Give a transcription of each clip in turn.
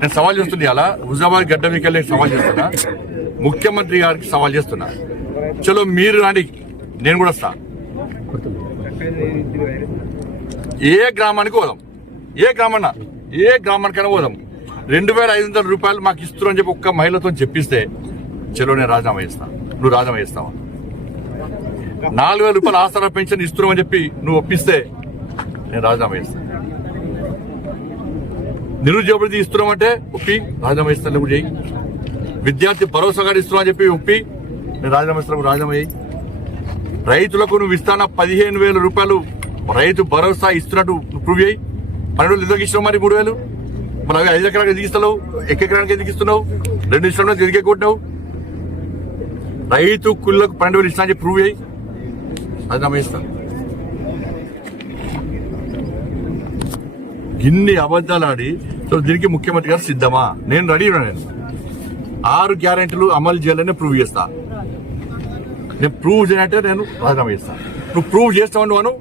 నేను సవాల్ చేస్తున్నా, అలా హుజాబాద్ గడ్డ మీకెళ్ళి సవాల్ చేస్తున్నా, ముఖ్యమంత్రి గారికి సవాల్ చేస్తున్నా. చలో మీరు రాండి, నేను కూడా వస్తా. ఏ గ్రామానికి పోదాం, ఏ గ్రామానికైనా పోదాం. 2500 రూపాయలు మాకు ఇస్తున్నారు అని చెప్పి ఒక్క మహిళతో చెప్పిస్తే చలో నేను రాజీనామా చేస్తా. నువ్వు రాజీనామా చేస్తావా? 4000 రూపాయలు ఆసరా పెన్షన్ ఇస్తున్నామని చెప్పి నువ్వు ఒప్పిస్తే నేను రాజీనామా చేస్తా. నిరుద్యోగ భృతి ఇస్తున్నామంటే ఒప్పి రాజీనామా ఇస్తాను, నువ్వు చేయి. విద్యార్థి భరోసా గారు ఇస్తున్నామని చెప్పి ఒప్పి నేను రాజీనామా ఇస్తాను, రాజీనామా చేయి. రైతులకు నువ్వు ఇస్తాన 15,000 రూపాయలు రైతు భరోసా ఇస్తున్నట్టు ప్రూవ్ చేయి. 12 ఎందుకు ఇచ్చినావు మరి? 3,000 మరి అవి 5 ఎకరాలకు ఎందుకు ఇస్తున్నావు? ఎకరానికి ఎందుకు ఇస్తున్నావు? 2 ఇష్టంలో తిరిగే కొట్టినావు. రైతు కుళ్ళకు 12,000 ఇస్తున్నా చెప్పి ప్రూవ్ చేయి, రాజీనామా ఇస్తాను. ఇన్ని అబద్ధాలు ఆడి దీనికి ముఖ్యమంత్రి గారు సిద్ధమా? నేను రెడీ ఉన్నా. నేను 6 గ్యారెంటీలు అమలు చేయాలని ప్రూవ్ చేస్తా. నేను ప్రూవ్ చేయనంటే నేను రాజీనామా చేస్తా. నువ్వు ప్రూవ్ చేస్తావు నువ్వు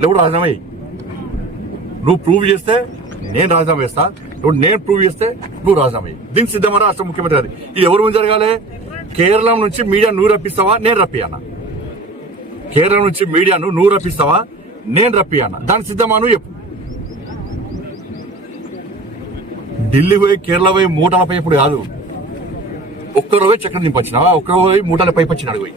లేకపోతే రాజీనామా అయ్యి. నువ్వు ప్రూవ్ చేస్తే నేను రాజీనామా చేస్తా, ఇప్పుడు నేను ప్రూవ్ చేస్తే నువ్వు రాజీనామా అయ్యి. దీనికి సిద్ధమా రాష్ట్ర ముఖ్యమంత్రి గారు? ఇది ఎవరి ముందు జరగాలి? కేరళం నుంచి మీడియా నువ్వు రప్పిస్తావా, నేను రప్పియానా? కేరళం నుంచి మీడియాను నువ్వు రప్పిస్తావా, నేను రప్పియానా? దానికి సిద్ధమా నువ్వు చెప్పు. ఢిల్లీ పోయి కేరళ పోయి మూటల పైపు కాదు, ఒక్కరో పోయి చక్కెర నింపొచ్చినావా? ఒక్కరో పోయి మూటల పైపు వచ్చినాడు పోయి.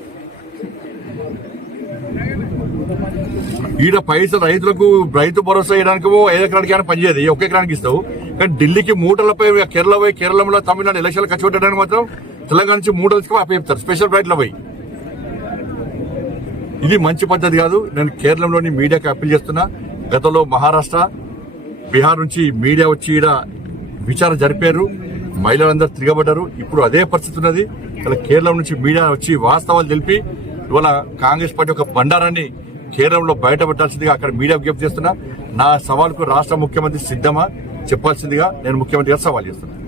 ఈడ పైసలు రైతులకు రైతు భరోసా వేయడానికి 5 ఎకరానికి అయినా పనిచేయదు, 1 ఎకరానికి ఇస్తావు. కానీ ఢిల్లీకి మూటలపై కేరళ పోయి, కేరళలో తమిళనాడు ఎలక్షన్లు ఖర్చు పెట్టడానికి మాత్రం తెలంగాణ నుంచి మూటలు అప్పచెప్తారు స్పెషల్ ఫ్లైట్లో పోయి. ఇది మంచి పద్ధతి కాదు. నేను కేరళంలోని మీడియాకి అప్పీల్ చేస్తున్నా. గతంలో మహారాష్ట్ర, బీహార్ నుంచి మీడియా వచ్చి ఈడ విచారణ జరిపారు, మహిళలందరూ తిరగబడ్డారు. ఇప్పుడు అదే పరిస్థితి ఉన్నది. ఇలా కేరళం నుంచి మీడియా వచ్చి వాస్తవాలు తెలిపి ఇవాళ కాంగ్రెస్ పార్టీ ఒక బండారాన్ని కేరళంలో బయటపెట్టాల్సిందిగా అక్కడ మీడియా విజ్ఞప్తి చేస్తున్నా. నా సవాల్కు రాష్ట్ర ముఖ్యమంత్రి సిద్ధమా చెప్పాల్సిందిగా నేను ముఖ్యమంత్రి గారు సవాల్ చేస్తున్నా.